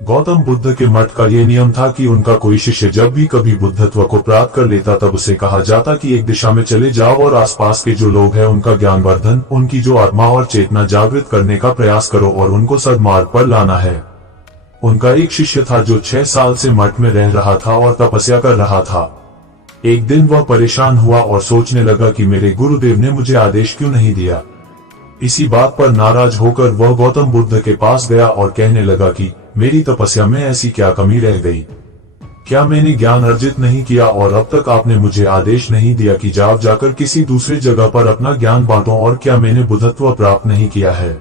गौतम बुद्ध के मठ का ये नियम था कि उनका कोई शिष्य जब भी कभी बुद्धत्व को प्राप्त कर लेता तब उसे कहा जाता कि एक दिशा में चले जाओ और आसपास के जो लोग हैं उनका ज्ञानवर्धन, उनकी जो आत्मा और चेतना जागृत करने का प्रयास करो और उनको सद्मार्ग पर लाना है। उनका एक शिष्य था जो 6 साल से मठ में रह रहा था और तपस्या कर रहा था। एक दिन वह परेशान हुआ और सोचने लगा कि मेरे गुरुदेव ने मुझे आदेश क्यों नहीं दिया। इसी बात पर नाराज होकर वह गौतम बुद्ध के पास गया और कहने लगा कि मेरी तपस्या में ऐसी क्या कमी रह गई? क्या मैंने ज्ञान अर्जित नहीं किया और अब तक आपने मुझे आदेश नहीं दिया कि जाकर किसी दूसरी जगह पर अपना ज्ञान बांटो, और क्या मैंने बुद्धत्व प्राप्त नहीं किया है?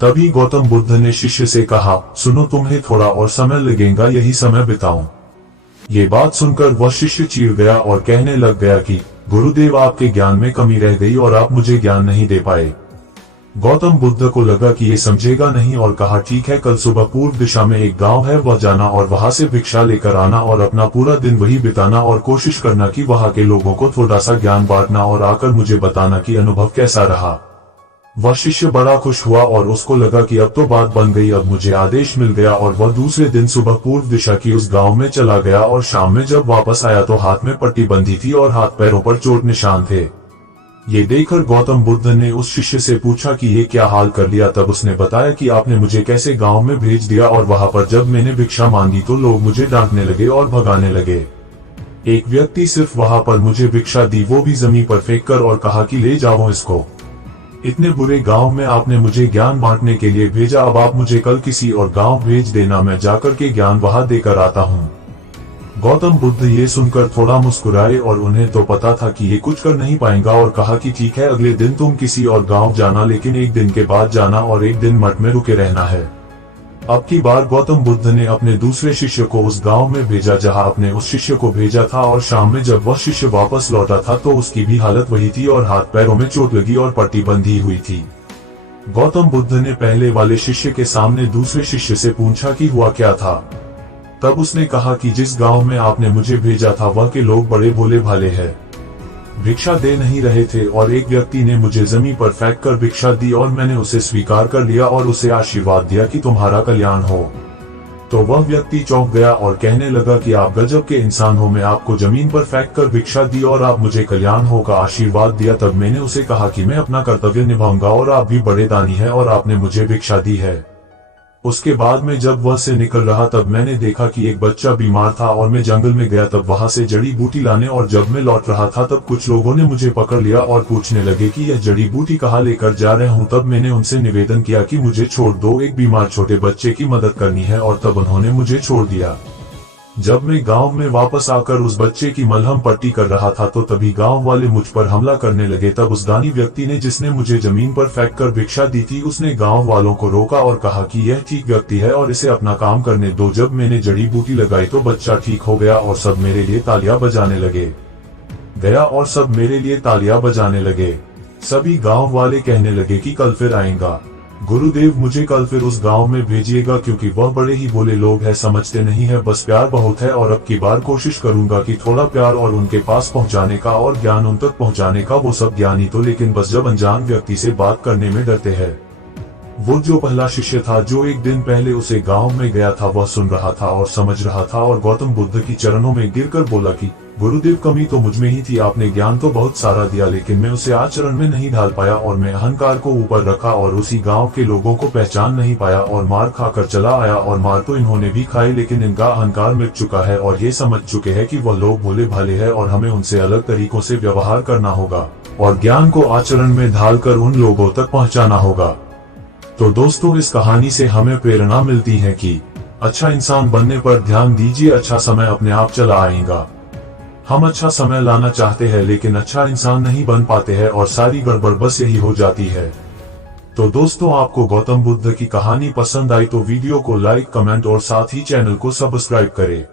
तभी गौतम बुद्ध ने शिष्य से कहा, सुनो, तुम्हें थोड़ा और समय लगेगा, यही समय बिताऊं। ये बात सुनकर वह शिष्य चीड़ गया और कहने लग गया कि गुरुदेव, आपके ज्ञान में कमी रह गई और आप मुझे ज्ञान नहीं दे पाए। गौतम बुद्ध को लगा कि ये समझेगा नहीं और कहा, ठीक है, कल सुबह पूर्व दिशा में एक गांव है, वह जाना और वहां से भिक्षा लेकर आना और अपना पूरा दिन वही बिताना और कोशिश करना कि वहां के लोगों को थोड़ा सा ज्ञान बांटना और आकर मुझे बताना कि अनुभव कैसा रहा। वह शिष्य बड़ा खुश हुआ और उसको लगा कि अब तो बात बन गई, अब मुझे आदेश मिल गया, और वह दूसरे दिन सुबह पूर्व दिशा की उस गांव में चला गया और शाम में जब वापस आया तो हाथ में पट्टी बंधी थी और हाथ पैरों पर चोट निशान थे। ये देखकर गौतम बुद्ध ने उस शिष्य से पूछा कि ये क्या हाल कर लिया? तब उसने बताया कि आपने मुझे कैसे गांव में भेज दिया और वहां पर जब मैंने भिक्षा मांगी तो लोग मुझे डांटने लगे और भगाने लगे। एक व्यक्ति सिर्फ वहां पर मुझे भिक्षा दी, वो भी जमीन पर फेंक कर, और कहा कि ले जाओ इसको। इतने बुरे गांव में आपने मुझे ज्ञान बांटने के लिए भेजा, अब आप मुझे कल किसी और गांव भेज देना, मैं जाकर के ज्ञान वहां देकर आता हूँ। गौतम बुद्ध ये सुनकर थोड़ा मुस्कुराए और उन्हें तो पता था कि ये कुछ कर नहीं पाएगा, और कहा कि ठीक है, अगले दिन तुम किसी और गांव जाना, लेकिन एक दिन के बाद जाना और एक दिन मठ में रुके रहना है। अब की बार गौतम बुद्ध ने अपने दूसरे शिष्य को उस गांव में भेजा जहां अपने उस शिष्य को भेजा था, और शाम में जब वह शिष्य वापस लौटा था तो उसकी भी हालत वही थी और हाथ पैरों में चोट लगी और पट्टी बंधी हुई थी। गौतम बुद्ध ने पहले वाले शिष्य के सामने दूसरे शिष्य से पूछा कि हुआ क्या था। तब उसने कहा कि जिस गांव में आपने मुझे भेजा था वह के लोग बड़े भोले भाले हैं, भिक्षा दे नहीं रहे थे, और एक व्यक्ति ने मुझे जमीन पर फेंक कर भिक्षा दी और मैंने उसे स्वीकार कर लिया और उसे आशीर्वाद दिया कि तुम्हारा कल्याण हो। तो वह व्यक्ति चौंक गया और कहने लगा कि आप गजब के इंसान हो, मैं आपको जमीन पर फेंक कर भिक्षा दी और आप मुझे कल्याण हो का आशीर्वाद दिया। तब मैंने उसे कहा कि मैं अपना कर्तव्य निभाऊंगा और आप भी बड़े दानी है और आपने मुझे भिक्षा दी है। उसके बाद में जब वह से निकल रहा तब मैंने देखा कि एक बच्चा बीमार था और मैं जंगल में गया तब वहां से जड़ी बूटी लाने, और जब मैं लौट रहा था तब कुछ लोगों ने मुझे पकड़ लिया और पूछने लगे कि यह जड़ी बूटी कहाँ लेकर जा रहे हूँ। तब मैंने उनसे निवेदन किया कि मुझे छोड़ दो, एक बीमार छोटे बच्चे की मदद करनी है, और तब उन्होंने मुझे छोड़ दिया। जब मैं गांव में वापस आकर उस बच्चे की मलहम पट्टी कर रहा था तो तभी गांव वाले मुझ पर हमला करने लगे। तब उस दानी व्यक्ति ने जिसने मुझे जमीन पर फेंक कर भिक्षा दी थी उसने गांव वालों को रोका और कहा कि यह ठीक व्यक्ति है और इसे अपना काम करने दो। जब मैंने जड़ी बूटी लगाई तो बच्चा ठीक हो गया और सब मेरे लिए तालियां बजाने लगे। सभी गाँव वाले कहने लगे कि कल फिर आएगा गुरुदेव, मुझे कल फिर उस गांव में भेजिएगा, क्योंकि वह बड़े ही भोले लोग हैं, समझते नहीं है, बस प्यार बहुत है, और अब की बार कोशिश करूंगा कि थोड़ा प्यार और उनके पास पहुंचाने का और ज्ञान उन तक पहुंचाने का। वो सब ज्ञानी तो लेकिन बस जब अनजान व्यक्ति से बात करने में डरते हैं। वो जो पहला शिष्य था जो एक दिन पहले उसे गांव में गया था वह सुन रहा था और समझ रहा था और गौतम बुद्ध की चरणों में गिरकर बोला कि गुरुदेव, कमी तो मुझ में ही थी, आपने ज्ञान तो बहुत सारा दिया लेकिन मैं उसे आचरण में नहीं ढाल पाया और मैं अहंकार को ऊपर रखा और उसी गांव के लोगों को पहचान नहीं पाया और मार खाकर चला आया, और मार तो इन्होंने भी खाई लेकिन इनका अहंकार मिट चुका है और ये समझ चुके हैं कि वह लोग भोले भाले हैं और हमें उनसे अलग तरीकों से व्यवहार करना होगा और ज्ञान को आचरण में ढालकर उन लोगों तक पहुँचाना होगा। तो दोस्तों, इस कहानी से हमें प्रेरणा मिलती है कि अच्छा इंसान बनने पर ध्यान दीजिए, अच्छा समय अपने आप चला आएगा। हम अच्छा समय लाना चाहते हैं लेकिन अच्छा इंसान नहीं बन पाते हैं और सारी गड़बड़ बस यही हो जाती है। तो दोस्तों, आपको गौतम बुद्ध की कहानी पसंद आई तो वीडियो को लाइक, कमेंट और साथ ही चैनल को सब्सक्राइब करें।